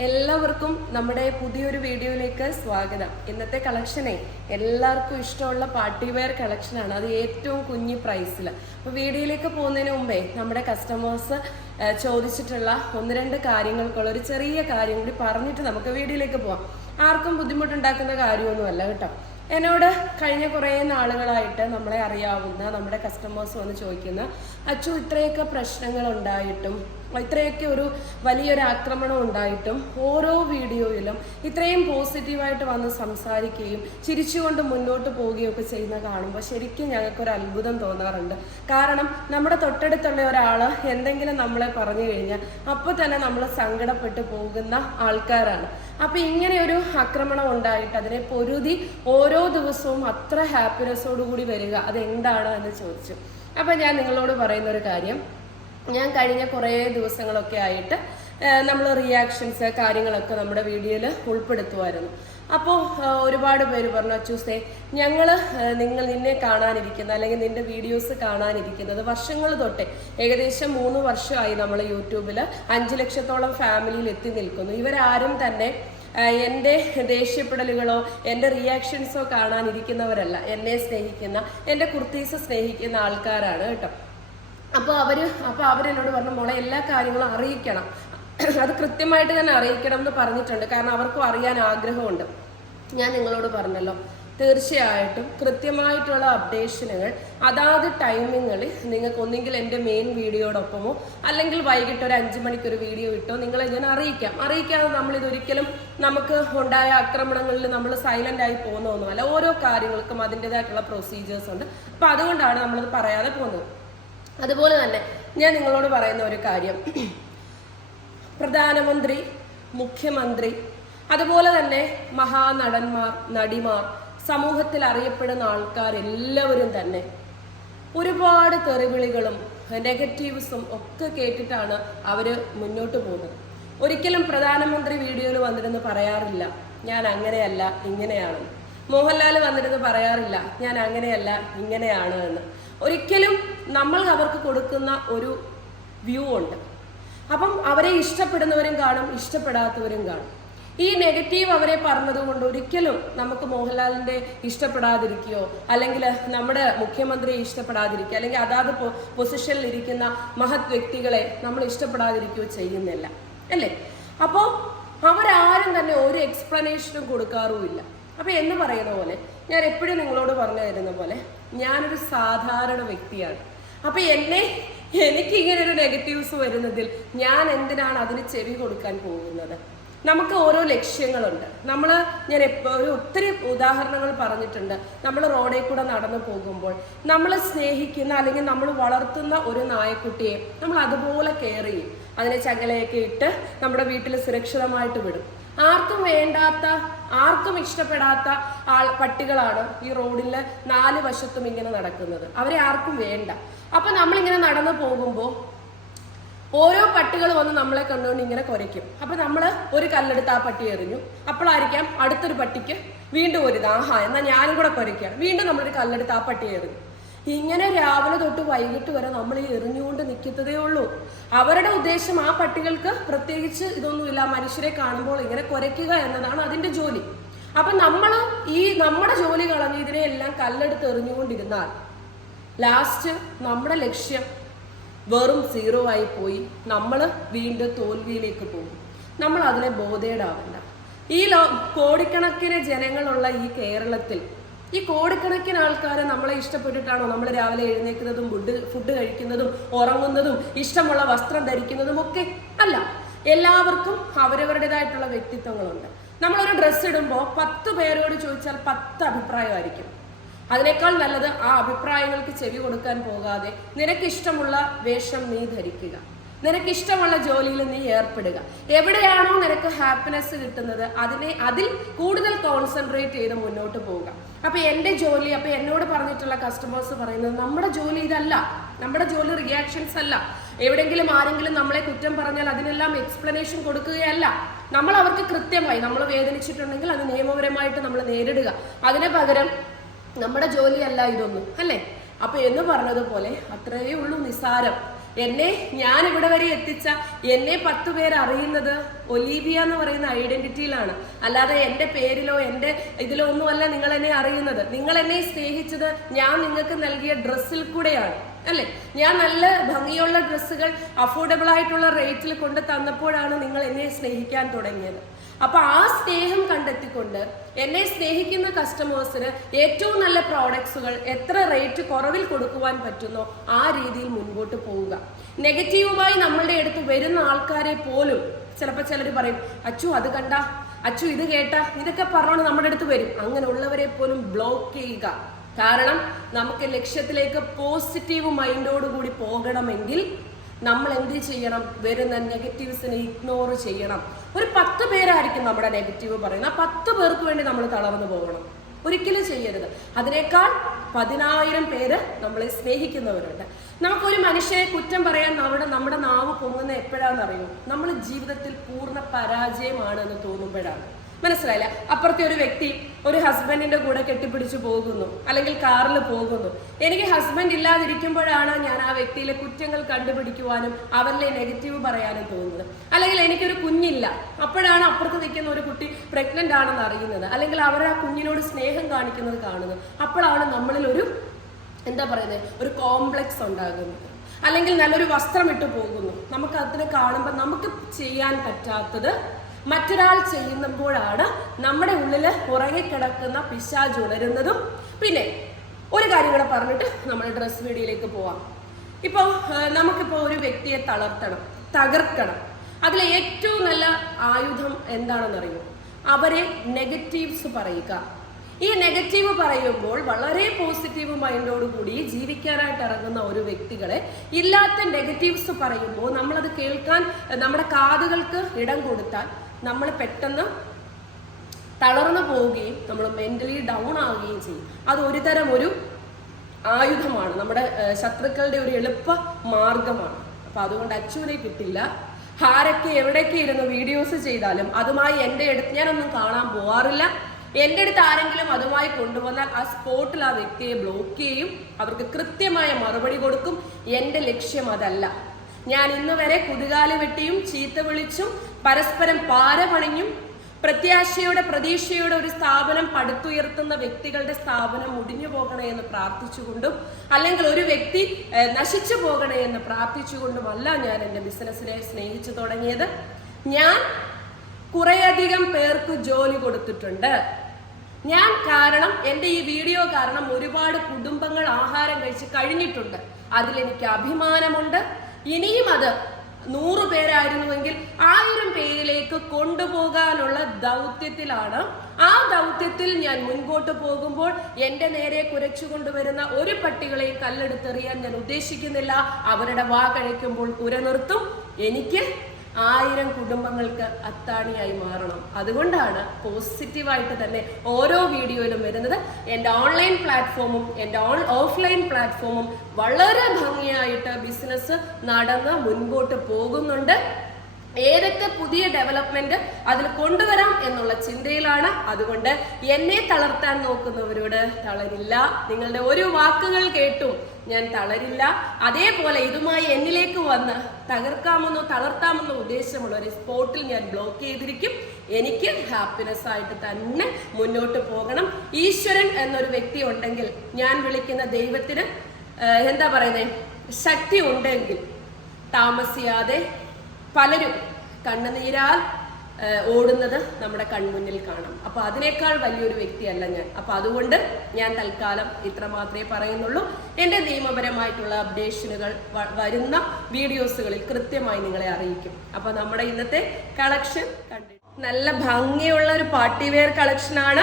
എല്ലാവർക്കും നമ്മുടെ പുതിയൊരു വീഡിയോയിലേക്ക് സ്വാഗതം. ഇന്നത്തെ കളക്ഷനെ എല്ലാവർക്കും ഇഷ്ടമുള്ള പാർട്ടി വെയർ കളക്ഷനാണ് അത് ഏറ്റവും കുഞ്ഞു പ്രൈസിൽ അപ്പോൾ വീഡിയോയിലേക്ക് പോകുന്നതിന് മുമ്പേ നമ്മുടെ കസ്റ്റമേഴ്സ് ചോദിച്ചിട്ടുള്ള ഒന്ന് രണ്ട് കാര്യങ്ങൾക്കുള്ള ഒരു ചെറിയ കാര്യം കൂടി പറഞ്ഞിട്ട് നമുക്ക് വീഡിയോയിലേക്ക് പോവാം. ആർക്കും ബുദ്ധിമുട്ടുണ്ടാക്കുന്ന കാര്യമൊന്നുമല്ല കേട്ടോ. എന്നോട് കഴിഞ്ഞ കുറേ നാളുകളായിട്ട് നമ്മളെ അറിയാവുന്ന നമ്മുടെ കസ്റ്റമേഴ്സ് വന്ന് ചോദിക്കുന്ന അച്ചു ഇത്രയൊക്കെ പ്രശ്നങ്ങൾ ഉണ്ടായിട്ടും ഇത്രയൊക്കെ ഒരു വലിയൊരു ആക്രമണം ഉണ്ടായിട്ടും ഓരോ വീഡിയോയിലും ഇത്രയും പോസിറ്റീവായിട്ട് വന്ന് സംസാരിക്കുകയും ചിരിച്ചുകൊണ്ട് മുന്നോട്ട് പോവുകയും ഒക്കെ ചെയ്യുന്ന കാണുമ്പോൾ ശരിക്കും ഞങ്ങൾക്കൊരു അത്ഭുതം തോന്നാറുണ്ട്. കാരണം നമ്മുടെ തൊട്ടടുത്തുള്ള ഒരാൾ എന്തെങ്കിലും നമ്മളെ പറഞ്ഞു കഴിഞ്ഞാൽ അപ്പോൾ തന്നെ നമ്മൾ സങ്കടപ്പെട്ടു പോകുന്ന ആൾക്കാരാണ്. അപ്പോൾ ഇങ്ങനെ ഒരു ആക്രമണം ഉണ്ടായിട്ട് അതിനെ പൊരുതി ഓരോ ദിവസവും അത്ര ഹാപ്പിനെസ്സോടു കൂടി വരിക അതെന്താണ് എന്ന് ചോദിച്ചു. അപ്പൊ ഞാൻ നിങ്ങളോട് പറയുന്ന ഒരു കാര്യം. ഞാൻ കഴിഞ്ഞ കുറേ ദിവസങ്ങളൊക്കെ ആയിട്ട് നമ്മൾ റിയാക്ഷൻസ് കാര്യങ്ങളൊക്കെ നമ്മുടെ വീഡിയോയിൽ ഉൾപ്പെടുത്തുമായിരുന്നു അപ്പോൾ ഒരുപാട് പേര് പറഞ്ഞു അച്ചൂസേ ഞങ്ങൾ നിങ്ങൾ നിന്നെ കാണാനിരിക്കുന്ന അല്ലെങ്കിൽ നിന്റെ വീഡിയോസ് കാണാനിരിക്കുന്നത് വർഷങ്ങൾ തൊട്ടേ ഏകദേശം മൂന്ന് വർഷമായി നമ്മൾ യൂട്യൂബിൽ അഞ്ച് ലക്ഷത്തോളം ഫാമിലിയിൽ എത്തി നിൽക്കുന്നു. ഇവരാരും തന്നെ എന്റെ ദേഷ്യപ്പെടലുകളോ എന്റെ റിയാക്ഷൻസോ കാണാനിരിക്കുന്നവരല്ല. എന്നെ സ്നേഹിക്കുന്ന എന്റെ കുർത്തീസ് സ്നേഹിക്കുന്ന ആൾക്കാരാണ് കേട്ടോ. അപ്പോൾ അവർ അപ്പോൾ അവരെന്നോട് പറഞ്ഞു മോളെ എല്ലാ കാര്യങ്ങളും അറിയിക്കണം. അത് കൃത്യമായിട്ട് തന്നെ അറിയിക്കണം എന്ന് പറഞ്ഞിട്ടുണ്ട്. കാരണം അവർക്കും അറിയാൻ ആഗ്രഹമുണ്ട്. ഞാൻ നിങ്ങളോട് പറഞ്ഞല്ലോ തീർച്ചയായിട്ടും കൃത്യമായിട്ടുള്ള അപ്ഡേഷനുകൾ അതാത് ടൈമിങ്ങളിൽ നിങ്ങൾക്ക് ഒന്നുകിൽ എന്റെ മെയിൻ വീഡിയോടൊപ്പമോ അല്ലെങ്കിൽ വൈകിട്ട് ഒരു അഞ്ച് മണിക്ക് ഒരു വീഡിയോ ഇട്ടോ നിങ്ങളെ ഞാൻ അറിയിക്കാം. അറിയിക്കാതെ നമ്മൾ ഇതൊരിക്കലും നമുക്ക് ഉണ്ടായ ആക്രമണങ്ങളിൽ നമ്മൾ സൈലന്റ് ആയി പോകുന്നതൊന്നുമല്ല. ഓരോ കാര്യങ്ങൾക്കും അതിന്റെതായിട്ടുള്ള പ്രൊസീജിയേഴ്സ് ഉണ്ട്. അപ്പം അതുകൊണ്ടാണ് നമ്മളത് പറയാതെ പോകുന്നത്. അതുപോലെ തന്നെ ഞാൻ നിങ്ങളോട് പറയുന്ന ഒരു കാര്യം. പ്രധാനമന്ത്രി മുഖ്യമന്ത്രി അതുപോലെ തന്നെ മഹാനടന്മാർ നടിമാർ സമൂഹത്തിൽ അറിയപ്പെടുന്ന ആൾക്കാരെല്ലാവരും തന്നെ ഒരുപാട് തെറിവിളികളും നെഗറ്റീവ്സും ഒക്കെ കേട്ടിട്ടാണ് അവർ മുന്നോട്ട് പോകുന്നത്. ഒരിക്കലും പ്രധാനമന്ത്രി വീഡിയോയിൽ വന്നിരുന്ന് പറയാറില്ല ഞാൻ അങ്ങനെയല്ല ഇങ്ങനെയാണ്. മോഹൻലാൽ വന്നിരുന്ന് പറയാറില്ല ഞാൻ അങ്ങനെയല്ല ഇങ്ങനെയാണ് എന്ന്. ഒരിക്കലും നമ്മൾ അവർക്ക് കൊടുക്കുന്ന ഒരു വ്യൂ ഉണ്ട്. അപ്പം അവരെ ഇഷ്ടപ്പെടുന്നവരും കാണും ഇഷ്ടപ്പെടാത്തവരും കാണും. ഈ നെഗറ്റീവ് അവരെ പറഞ്ഞത് കൊണ്ട് ഒരിക്കലും നമുക്ക് മോഹൻലാലിന്റെ ഇഷ്ടപ്പെടാതിരിക്കുകയോ അല്ലെങ്കിൽ നമ്മുടെ മുഖ്യമന്ത്രിയെ ഇഷ്ടപ്പെടാതിരിക്കുക അല്ലെങ്കിൽ അതാത് പൊസിഷനിൽ ഇരിക്കുന്ന മഹത് വ്യക്തികളെ നമ്മൾ ഇഷ്ടപ്പെടാതിരിക്കുകയോ ചെയ്യുന്നില്ല. അല്ലേ? അപ്പോൾ അവരാരും തന്നെ ഒരു എക്സ്പ്ലനേഷനും കൊടുക്കാറുമില്ല അപ്പൊ എന്ന് പറയുന്ന പോലെ ഞാൻ എപ്പോഴും നിങ്ങളോട് പറഞ്ഞു തരുന്ന പോലെ ഞാനൊരു സാധാരണ വ്യക്തിയാണ്. അപ്പൊ എന്നെ എനിക്ക് ഇങ്ങനെ ഒരു നെഗറ്റീവ്സ് വരുന്നതിൽ ഞാൻ എന്തിനാണ് അതിന് ചെവി കൊടുക്കാൻ പോകുന്നത്? നമുക്ക് ഓരോ ലക്ഷ്യങ്ങളുണ്ട്. നമ്മൾ ഞാൻ എപ്പോ ഒരു ഒത്തിരി ഉദാഹരണങ്ങൾ പറഞ്ഞിട്ടുണ്ട്. നമ്മൾ റോഡിൽ കൂടെ നടന്നു പോകുമ്പോൾ നമ്മൾ സ്നേഹിക്കുന്ന അല്ലെങ്കിൽ നമ്മൾ വളർത്തുന്ന ഒരു നായക്കുട്ടിയെ നമ്മൾ അതുപോലെ കെയർ ചെയ്യും. അതിനെ ചങ്ങലയൊക്കെ ഇട്ട് നമ്മുടെ വീട്ടിൽ സുരക്ഷിതമായിട്ട് വിടും. ആർക്കും വേണ്ടാത്ത ആർക്കും ഇഷ്ടപ്പെടാത്ത ആൾ പട്ടികളാണ് ഈ റോഡിൽ നാല് വശത്തും ഇങ്ങനെ നടക്കുന്നത്. അവരെ ആർക്കും വേണ്ട. അപ്പൊ നമ്മളിങ്ങനെ നടന്നു പോകുമ്പോൾ ഓരോ പട്ടികൾ വന്ന് നമ്മളെ കണ്ടുകൊണ്ട് ഇങ്ങനെ കുരയ്ക്കും. അപ്പൊ നമ്മൾ ഒരു കല്ലെടുത്ത് ആ പട്ടി എറിഞ്ഞു. അപ്പോഴായിരിക്കാം അടുത്തൊരു പട്ടിക്ക് വീണ്ടും ഒരു ആഹാ എന്നാൽ ഞാനും കൂടെ കുരയ്ക്കുകയാണ്. വീണ്ടും നമ്മളൊരു കല്ലെടുത്ത് ആ പട്ടി എറിഞ്ഞു. ഇങ്ങനെ രാവിലെ തൊട്ട് വൈകിട്ട് വരെ നമ്മൾ ഈ എറിഞ്ഞുകൊണ്ട് നിൽക്കത്തതേ ഉള്ളൂ. അവരുടെ ഉദ്ദേശം ആ പട്ടികൾക്ക് പ്രത്യേകിച്ച് ഇതൊന്നുമില്ല. മനുഷ്യരെ കാണുമ്പോൾ ഇങ്ങനെ കുരയ്ക്കുക എന്നതാണ് അതിന്റെ ജോലി. അപ്പൊ നമ്മൾ ഈ നമ്മുടെ ജോലി കളഞ്ഞ് ഇതിനെയെല്ലാം കല്ലെടുത്ത് എറിഞ്ഞുകൊണ്ടിരുന്നാൽ ലാസ്റ്റ് നമ്മുടെ ലക്ഷ്യം വെറും സീറോ ആയി പോയി നമ്മൾ വീണ്ടും തോൽവിയിലേക്ക് പോകും. നമ്മൾ അതിനെ ബോധേടാവണ്ട. ഈ ലോ കോടിക്കണക്കിന് ജനങ്ങളുള്ള ഈ കേരളത്തിൽ ഈ കോടിക്കണക്കിന് ആൾക്കാരെ നമ്മളെ ഇഷ്ടപ്പെട്ടിട്ടാണോ നമ്മൾ രാവിലെ എഴുന്നേക്കുന്നതും ഫുഡ് ഫുഡ് കഴിക്കുന്നതും ഉറങ്ങുന്നതും ഇഷ്ടമുള്ള വസ്ത്രം ധരിക്കുന്നതും ഒക്കെ? അല്ല. എല്ലാവർക്കും അവരവരുടേതായിട്ടുള്ള വ്യക്തിത്വങ്ങളുണ്ട്. നമ്മളൊരു ഡ്രസ്സ് ഇടുമ്പോൾ പത്ത് പേരോട് ചോദിച്ചാൽ പത്ത് അഭിപ്രായമായിരിക്കും. അതിനേക്കാൾ നല്ലത് ആ അഭിപ്രായങ്ങൾക്ക് ചെവി കൊടുക്കാൻ പോകാതെ നിനക്കിഷ്ടമുള്ള വേഷം നീ ധരിക്കുക. നിനക്കിഷ്ടമുള്ള ജോലിയിൽ നീ ഏർപ്പെടുക. എവിടെയാണോ നിനക്ക് ഹാപ്പിനെസ് കിട്ടുന്നത് അതിനെ അതിൽ കൂടുതൽ കോൺസെൻട്രേറ്റ് ചെയ്ത് മുന്നോട്ട് പോവുക. അപ്പൊ എന്റെ ജോലി അപ്പൊ എന്നോട് പറഞ്ഞിട്ടുള്ള കസ്റ്റമേഴ്സ് പറയുന്നത് നമ്മുടെ ജോലി ഇതല്ല. നമ്മുടെ ജോലി റിയാക്ഷൻസ് അല്ല. എവിടെങ്കിലും ആരെങ്കിലും നമ്മളെ കുറ്റം പറഞ്ഞാൽ അതിനെല്ലാം എക്സ്പ്ലനേഷൻ കൊടുക്കുകയല്ല. നമ്മൾ അവർക്ക് കൃത്യമായി നമ്മൾ വേദനിച്ചിട്ടുണ്ടെങ്കിൽ അത് നിയമപരമായിട്ട് നമ്മൾ നേരിടുക. അതിന് പകരം നമ്മുടെ ജോലിയല്ല ഇതൊന്നും അല്ലേ? അപ്പൊ എന്ന് പറഞ്ഞതുപോലെ അത്രയേ ഉള്ളൂ നിസാരം. എന്നെ ഞാൻ ഇവിടെ വരെ എത്തിച്ച എന്നെ പത്ത് പേർ അറിയുന്നത് ഒലീവിയ എന്ന് പറയുന്ന ഐഡന്റിറ്റിയിലാണ് അല്ലാതെ എന്റെ പേരിലോ എന്റെ ഇതിലോ ഒന്നുമല്ല നിങ്ങൾ എന്നെ അറിയുന്നത്. നിങ്ങൾ എന്നെ സ്നേഹിച്ചത് ഞാൻ നിങ്ങൾക്ക് നൽകിയ ഡ്രസ്സിൽ കൂടെയാണ്. അല്ലേ? ഞാൻ നല്ല ഭംഗിയുള്ള ഡ്രസ്സുകൾ അഫോർഡബിൾ ആയിട്ടുള്ള റേറ്റിൽ കൊണ്ട് തന്നപ്പോഴാണ് നിങ്ങൾ എന്നെ സ്നേഹിക്കാൻ തുടങ്ങിയത്. അപ്പൊ ആ സ്നേഹം കണ്ടെത്തിക്കൊണ്ട് എന്നെ സ്നേഹിക്കുന്ന കസ്റ്റമേഴ്സിന് ഏറ്റവും നല്ല പ്രോഡക്ട്സുകൾ എത്ര റേറ്റ് കുറവിൽ കൊടുക്കുവാൻ പറ്റുന്നോ ആ രീതിയിൽ മുൻപോട്ട് പോവുക. നെഗറ്റീവുമായി നമ്മളുടെ അടുത്ത് വരുന്ന ആൾക്കാരെ പോലും ചിലപ്പോൾ ചിലർ പറയും അച്ചു അത് കണ്ട. അച്ചു ഇത് കേട്ട. ഇതൊക്കെ പറഞ്ഞോണ്ട് നമ്മുടെ അടുത്ത് വരും. അങ്ങനെ ഉള്ളവരെ പോലും ബ്ലോക്ക് ചെയ്യുക. കാരണം നമുക്ക് ലക്ഷ്യത്തിലേക്ക് പോസിറ്റീവ് മൈൻഡോട് കൂടി പോകണമെങ്കിൽ നമ്മൾ എന്ത് ചെയ്യണം? വരുന്ന നെഗറ്റീവ്സിനെ ഇഗ്നോർ ചെയ്യണം. ഒരു പത്ത് പേരായിരിക്കും നമ്മുടെ നെഗറ്റീവ് പറയുന്നത്. ആ പത്ത് പേർക്ക് വേണ്ടി നമ്മൾ തളർന്നു പോകണം. ഒരിക്കലും ചെയ്യരുത്. അതിനേക്കാൾ പതിനായിരം പേര് നമ്മളെ സ്നേഹിക്കുന്നവരുണ്ട്. നമുക്കൊരു മനുഷ്യനെ കുറ്റം പറയാൻ നമ്മുടെ നമ്മുടെ നാവ് പൊങ്ങുന്ന എപ്പോഴാണെന്നറിയോ? നമ്മൾ ജീവിതത്തിൽ പൂർണ പരാജയമാണ് എന്ന് തോന്നുമ്പോഴാണ്. മനസ്സിലായില്ല? അപ്പുറത്തെ ഒരു വ്യക്തി ഒരു ഹസ്ബൻഡിന്റെ കൂടെ കെട്ടിപ്പിടിച്ച് പോകുന്നു അല്ലെങ്കിൽ കാറിൽ പോകുന്നു. എനിക്ക് ഹസ്ബൻഡ് ഇല്ലാതിരിക്കുമ്പോഴാണ് ഞാൻ ആ വ്യക്തിയിലെ കുറ്റങ്ങൾ കണ്ടുപിടിക്കുവാനും അവരിലെ നെഗറ്റീവ് പറയാനും തോന്നുന്നത് അല്ലെങ്കിൽ എനിക്കൊരു കുഞ്ഞില്ല അപ്പോഴാണ് അപ്പുറത്ത് നിൽക്കുന്ന ഒരു കുട്ടി പ്രഗ്നന്റ് ആണെന്ന് അറിയുന്നത്. അല്ലെങ്കിൽ അവർ ആ കുഞ്ഞിനോട് സ്നേഹം കാണിക്കുന്നത് കാണുന്നത്. അപ്പോഴാണ് നമ്മളിൽ ഒരു എന്താ പറയുന്നത് ഒരു കോംപ്ലക്സ് ഉണ്ടാകുന്നത്. അല്ലെങ്കിൽ നല്ലൊരു വസ്ത്രം ഇട്ട് പോകുന്നു. നമുക്ക് അതിനെ കാണുമ്പോൾ നമുക്ക് ചെയ്യാൻ പറ്റാത്തത് മറ്റൊരാൾ ചെയ്യുമ്പോഴാണ് നമ്മുടെ ഉള്ളിൽ ഉറങ്ങിക്കിടക്കുന്ന പിശാജ് ഉണരുന്നതും. പിന്നെ ഒരു കാര്യം കൂടെ പറഞ്ഞിട്ട് നമ്മൾ ഡ്രസ് വീഡിയോയിലേക്ക് പോവാം. ഇപ്പോൾ നമുക്കിപ്പോൾ ഒരു വ്യക്തിയെ തളർത്തണം തകർക്കണം. അതിലെ ഏറ്റവും നല്ല ആയുധം എന്താണെന്നറിയോ? അവരെ നെഗറ്റീവ്സ് പറയുക. ഈ നെഗറ്റീവ് പറയുമ്പോൾ വളരെ പോസിറ്റീവ് മൈൻഡോട് കൂടി ജീവിക്കാനായിട്ട് ഇറങ്ങുന്ന ഒരു വ്യക്തികളെ ഇല്ലാത്ത നെഗറ്റീവ്സ് പറയുമ്പോൾ നമ്മളത് കേൾക്കാൻ നമ്മുടെ കാതുകൾക്ക് ഇടം കൊടുത്താൽ നമ്മൾ പെട്ടെന്ന് തളർന്നു പോവുകയും നമ്മൾ മെന്റലി ഡൗൺ ആവുകയും ചെയ്യും. അത് ഒരു തരം ഒരു ആയുധമാണ്. നമ്മുടെ ശത്രുക്കളുടെ ഒരു എളുപ്പ മാർഗമാണ്. അപ്പൊ അതുകൊണ്ട് അച്ചുവിനെ കിട്ടില്ല. ആരൊക്കെ എവിടെയൊക്കെ ഇരുന്ന് വീഡിയോസ് ചെയ്താലും അതുമായി എന്റെ അടുത്ത് ഞാനൊന്നും കാണാൻ പോവാറില്ല. എന്റെ അടുത്ത് ആരെങ്കിലും അതുമായി കൊണ്ടുവന്നാൽ ആ സ്പോട്ടിൽ ആ വ്യക്തിയെ ബ്ലോക്ക് ചെയ്യും. അവർക്ക് കൃത്യമായ മറുപടി കൊടുക്കും. എന്റെ ലക്ഷ്യം അതല്ല. ഞാൻ ഇന്ന് വരെ കുതുകാലി വെട്ടിയും ചീത്ത വിളിച്ചും പരസ്പരം പാരപണിഞ്ഞും പ്രത്യാശയുടെ പ്രതീക്ഷയുടെ ഒരു സ്ഥാപനം പടുത്തുയർത്തുന്ന വ്യക്തികളുടെ സ്ഥാപനം മുടിഞ്ഞു പോകണേ എന്ന് പ്രാർത്ഥിച്ചുകൊണ്ടും അല്ലെങ്കിൽ ഒരു വ്യക്തി നശിച്ചു പോകണേ എന്ന് പ്രാർത്ഥിച്ചുകൊണ്ടുമല്ല ഞാൻ എന്റെ ബിസിനസ്സിനെ സ്നേഹിച്ചു തുടങ്ങിയത്. ഞാൻ കുറേയധികം പേർക്ക് ജോലി കൊടുത്തിട്ടുണ്ട്. ഞാൻ കാരണം എന്റെ ഈ വീഡിയോ കാരണം ഒരുപാട് കുടുംബങ്ങൾ ആഹാരം കഴിച്ച് കഴിഞ്ഞിട്ടുണ്ട്. അതിലെനിക്ക് അഭിമാനമുണ്ട്. ഇനിയും അത് നൂറ് പേരായിരുന്നുവെങ്കിൽ ആയിരം പേരിലേക്ക് കൊണ്ടുപോകാനുള്ള ദൗത്യത്തിലാണ്. ആ ദൗത്യത്തിൽ ഞാൻ മുൻപോട്ട് പോകുമ്പോൾ എന്റെ നേരെ കുരച്ചു കൊണ്ടുവരുന്ന ഒരു പട്ടികളെ കല്ലെടുത്തെറിയാൻ ഞാൻ ഉദ്ദേശിക്കുന്നില്ല. അവരുടെ വാ കഴിക്കുമ്പോൾ കുര നിർത്തും. എനിക്ക് ആയിരം കുടുംബങ്ങൾക്ക് അത്താണിയായി മാറണം. അതുകൊണ്ടാണ് പോസിറ്റീവായിട്ട് തന്നെ ഓരോ വീഡിയോയിലും വരുന്നത്. എന്റെ ഓൺലൈൻ പ്ലാറ്റ്ഫോമും എന്റെ ഓൺ ഓഫ്ലൈൻ പ്ലാറ്റ്ഫോമും വളരെ ഭംഗിയായിട്ട് ബിസിനസ് നടന്ന് മുൻപോട്ട് പോകുന്നുണ്ട്. ഏതൊക്കെ പുതിയ ഡെവലപ്മെന്റ് അതിൽ കൊണ്ടുവരാം എന്നുള്ള ചിന്തയിലാണ്. അതുകൊണ്ട് എന്നെ തളർത്താൻ നോക്കുന്നവരോട് തളരില്ല. നിങ്ങളുടെ ഒരു വാക്കുകൾ കേട്ടും ഞാൻ തളരില്ല. അതേപോലെ ഇതുമായി എന്നിലേക്ക് വന്ന് തകർക്കാമെന്നോ തളർത്താമെന്നോ ഉദ്ദേശമുള്ള ഒരു സ്പോട്ടിൽ ഞാൻ ബ്ലോക്ക് ചെയ്തിരിക്കും. എനിക്ക് ഹാപ്പിനെസ് ആയിട്ട് തന്നെ മുന്നോട്ട് പോകണം. ഈശ്വരൻ എന്നൊരു വ്യക്തി ഉണ്ടെങ്കിൽ ഞാൻ വിളിക്കുന്ന ദൈവത്തിന് എന്താ പറയുന്നത് ശക്തി ഉണ്ടെങ്കിൽ താമസിയാതെ പലരും കണ്ണുനീരാൽ ഓടുന്നത് നമ്മുടെ കൺമുന്നിൽ കാണാം. അപ്പൊ അതിനേക്കാൾ വലിയൊരു വ്യക്തിയല്ല ഞാൻ. അപ്പൊ അതുകൊണ്ട് ഞാൻ തൽക്കാലം ഇത്ര മാത്രമേ പറയുന്നുള്ളൂ. എന്റെ നിയമപരമായിട്ടുള്ള അപ്ഡേഷനുകൾ വരുന്ന വീഡിയോസുകളിൽ കൃത്യമായി നിങ്ങളെ അറിയിക്കും. അപ്പൊ നമ്മുടെ ഇന്നത്തെ കളക്ഷൻ കണ്ടിട്ട് നല്ല ഭംഗിയുള്ള ഒരു പാർട്ടി വെയർ കളക്ഷൻ ആണ്.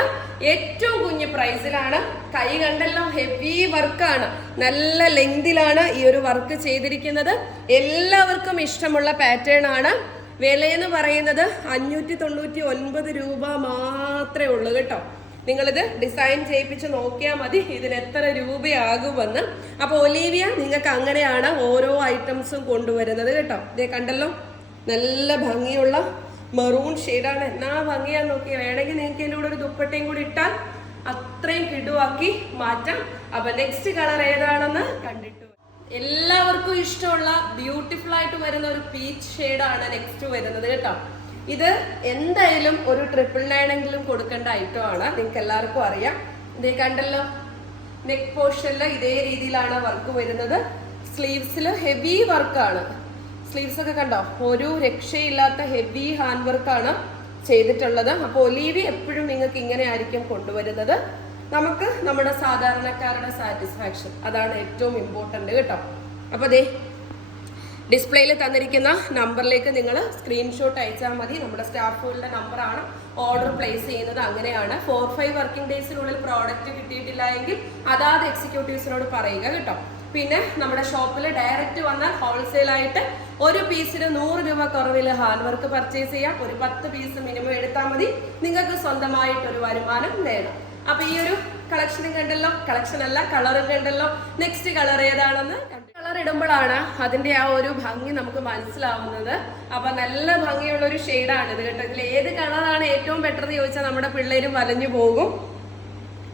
ഏറ്റവും കുഞ്ഞു പ്രൈസിലാണ് കൈ കണ്ടല്ലോ ഹെവി വർക്കാണ് നല്ല ലെങ്തിലാണ് ഈ ഒരു വർക്ക് ചെയ്തിരിക്കുന്നത്. എല്ലാവർക്കും ഇഷ്ടമുള്ള പാറ്റേൺ ആണ്. വിലയെന്ന് പറയുന്നത് അഞ്ഞൂറ്റി തൊണ്ണൂറ്റി ഒൻപത് രൂപ മാത്രമേ ഉള്ളൂ കേട്ടോ. നിങ്ങളിത് ഡിസൈൻ ചെയ്യിപ്പിച്ച് നോക്കിയാൽ മതി. ഇതിന് എത്ര രൂപയാകുമെന്ന്. അപ്പോൾ ഒലീവിയ നിങ്ങൾക്ക് അങ്ങനെയാണ് ഓരോ ഐറ്റംസും കൊണ്ടുവരുന്നത് കേട്ടോ. ഇതേ കണ്ടല്ലോ? നല്ല ഭംഗിയുള്ള മെറൂൺ ഷെയ്ഡാണ്. എന്നാ ഭംഗിയാ നോക്കി വേണമെങ്കിൽ നിങ്ങൾക്ക് ഇതിന്റെ കൂടെ ഒരു ദുപ്പട്ടയും കൂടി ഇട്ടാൽ അത്രയും കിടുവാക്കി മാറ്റാം. അപ്പൊ നെക്സ്റ്റ് കളർ ഏതാണെന്ന് കണ്ടിട്ട് എല്ലാവർക്കും ഇഷ്ടമുള്ള ബ്യൂട്ടിഫുൾ ആയിട്ട് വരുന്ന ഒരു പീച്ച് ഷെയ്ഡാണ് നെക്സ്റ്റ് വരുന്നത് കേട്ടോ. ഇത് എന്തായാലും ഒരു ട്രിപ്പിൾ നയൻ എങ്കിലും കൊടുക്കേണ്ട ഐറ്റം ആണ്. നിങ്ങൾക്ക് എല്ലാവർക്കും അറിയാം. ഇതേ കണ്ടല്ലോ നെക്ക് പോർഷനിൽ ഇതേ രീതിയിലാണ് വർക്ക് വരുന്നത്. സ്ലീവ്സിൽ ഹെവി വർക്കാണ് സ്ലീവ്സ് ഒക്കെ കണ്ടോ? ഒരു രക്ഷയില്ലാത്ത ഹെവി ഹാൻഡ് വർക്കാണ് ചെയ്തിട്ടുള്ളത്. അപ്പോൾ ഒലീവി എപ്പോഴും നിങ്ങൾക്ക് ഇങ്ങനെ ആയിരിക്കും കൊണ്ടുവരുന്നത്. നമുക്ക് നമ്മുടെ സാധാരണക്കാരുടെ സാറ്റിസ്ഫാക്ഷൻ അതാണ് ഏറ്റവും ഇമ്പോർട്ടന്റ് കേട്ടോ. അപ്പോൾ ദേ ഡിസ്പ്ലേയിൽ തന്നിരിക്കുന്ന നമ്പറിലേക്ക് നിങ്ങൾ സ്ക്രീൻഷോട്ട് അയച്ചാൽ മതി. നമ്മുടെ സ്റ്റാഫുകളുടെ നമ്പറാണ് ഓർഡർ പ്ലേസ് ചെയ്യുന്നത് അങ്ങനെയാണ്. ഫോർ ഫൈവ് വർക്കിംഗ് ഡേയ്സിനുള്ളിൽ പ്രോഡക്റ്റ് കിട്ടിയിട്ടില്ല എങ്കിൽ അതാത് എക്സിക്യൂട്ടീവ്സിനോട് പറയുക കേട്ടോ. പിന്നെ നമ്മുടെ ഷോപ്പിൽ ഡയറക്റ്റ് വന്നാൽ ഹോൾസെയിൽ ആയിട്ട് ഒരു പീസിന് നൂറ് രൂപ കുറവിൽ ഹാൻഡ് വർക്ക് പർച്ചേസ് ചെയ്യാം. ഒരു പത്ത് പീസ് മിനിമം എടുത്താൽ മതി. നിങ്ങൾക്ക് സ്വന്തമായിട്ട് ഒരു വരുമാനം നേടാം. അപ്പൊ ഈ ഒരു കളക്ഷനും കണ്ടല്ലോ. കളക്ഷൻ അല്ല കളറും കണ്ടല്ലോ. നെക്സ്റ്റ് കളർ ഏതാണെന്ന് കളർ ഇടുമ്പോഴാണ് അതിന്റെ ആ ഒരു ഭംഗി നമുക്ക് മനസ്സിലാവുന്നത്. അപ്പൊ നല്ല ഭംഗിയുള്ള ഒരു ഷെയ്ഡാണ് ഇത് കേട്ടോ. ഇതിൽ ഏത് കളറാണ് ഏറ്റവും ബെറ്റർ എന്ന് ചോദിച്ചാൽ നമ്മുടെ പിള്ളേരും വലഞ്ഞു പോകും.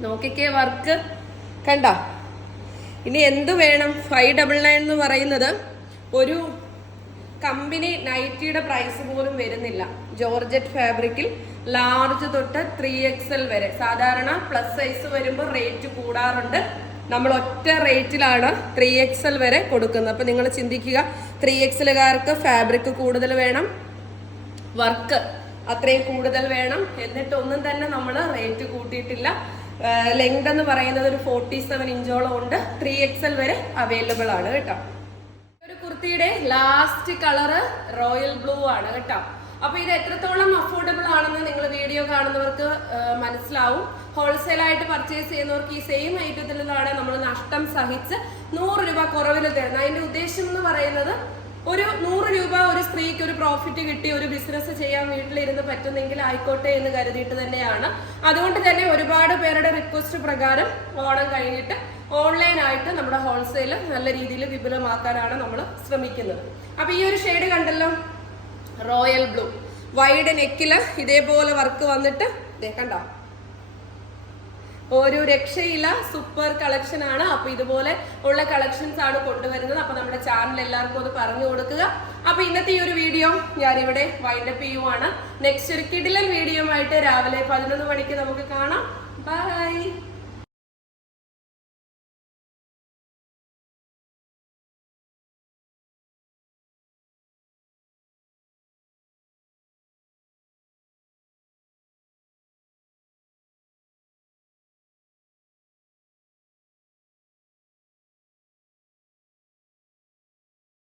നോക്കിക്കേ വർക്ക് കണ്ട? ഇനി എന്ത് വേണം? ഫൈവ് ഡബിൾ നയൻ എന്ന് പറയുന്നത് ഒരു കമ്പനി നൈറ്റിയുടെ പ്രൈസ് പോലും വരുന്നില്ല. ജോർജറ്റ് ഫാബ്രിക്കിൽ ലാർജ് തൊട്ട് ത്രീ എക്സൽ വരെ. സാധാരണ പ്ലസ് സൈസ് വരുമ്പോൾ റേറ്റ് കൂടാറുണ്ട്. നമ്മൾ ഒറ്റ റേറ്റിലാണ് ത്രീ എക്സൽ വരെ കൊടുക്കുന്നത്. അപ്പം നിങ്ങൾ ചിന്തിക്കുക ത്രീ എക്സലുകാർക്ക് ഫാബ്രിക് കൂടുതൽ വേണം? വർക്ക് അത്രയും കൂടുതൽ വേണം? എന്നിട്ടൊന്നും തന്നെ നമ്മൾ റേറ്റ് കൂട്ടിയിട്ടില്ല. ലെങ്ത് എന്ന് പറയുന്നത് ഒരു ഫോർട്ടി സെവൻ ഇഞ്ചോളം ഉണ്ട്. ത്രീ എക്സൽ വരെ അവൈലബിൾ ആണ് കേട്ടോ. കുർത്തിയുടെ ലാസ്റ്റ് കളറ് റോയൽ ബ്ലൂ ആണ് കേട്ടോ. അപ്പൊ ഇത് എത്രത്തോളം അഫോർഡബിൾ ആണെന്ന് നിങ്ങൾ വീഡിയോ കാണുന്നവർക്ക് മനസ്സിലാവും. ഹോൾസെയിൽ ആയിട്ട് പർച്ചേസ് ചെയ്യുന്നവർക്ക് ഈ സെയിം ഐറ്റത്തിൽ നിന്നാണ് നമ്മൾ നഷ്ടം സഹിച്ച് നൂറ് രൂപ കുറവിൽ തരുന്നത്. അതിന്റെ ഉദ്ദേശം എന്ന് പറയുന്നത് ഒരു നൂറ് രൂപ ഒരു സ്ത്രീക്ക് ഒരു പ്രോഫിറ്റ് കിട്ടി ഒരു ബിസിനസ് ചെയ്യാൻ വീട്ടിലിരുന്ന് പറ്റുന്നെങ്കിൽ ആയിക്കോട്ടെ എന്ന് കരുതിയിട്ട് തന്നെയാണ്. അതുകൊണ്ട് തന്നെ ഒരുപാട് പേരുടെ റിക്വസ്റ്റ് പ്രകാരം ഓണം കഴിഞ്ഞിട്ട് ഓൺലൈൻ ആയിട്ട് നമ്മുടെ ഹോൾസെയിൽ നല്ല രീതിയിൽ വിപുലമാക്കാനാണ് നമ്മൾ ശ്രമിക്കുന്നത്. അപ്പൊ ഈ ഒരു ഷെയ്ഡ് കണ്ടല്ലോ? Royal blue. വൈഡ് നെക്കിൽ ഇതേപോലെ വർക്ക് വന്നിട്ട് ദേ കണ്ടോ? ഒരു രക്ഷയില്ല സൂപ്പർ കളക്ഷൻ ആണ്. അപ്പൊ ഇതുപോലെ ഉള്ള കളക്ഷൻസ് ആണ് കൊണ്ടുവരുന്നത്. അപ്പൊ നമ്മുടെ ചാനൽ എല്ലാവർക്കും അത് പറഞ്ഞു കൊടുക്കുക. അപ്പൊ ഇന്നത്തെ ഈ ഒരു വീഡിയോ ഞാനിവിടെ വൈൻഡപ്പ് ചെയ്യുവാണ്. നെക്സ്റ്റ് ഒരു കിടിലൻ വീഡിയോ ആയിട്ട് രാവിലെ പതിനൊന്ന് മണിക്ക് നമുക്ക് കാണാം. ബൈ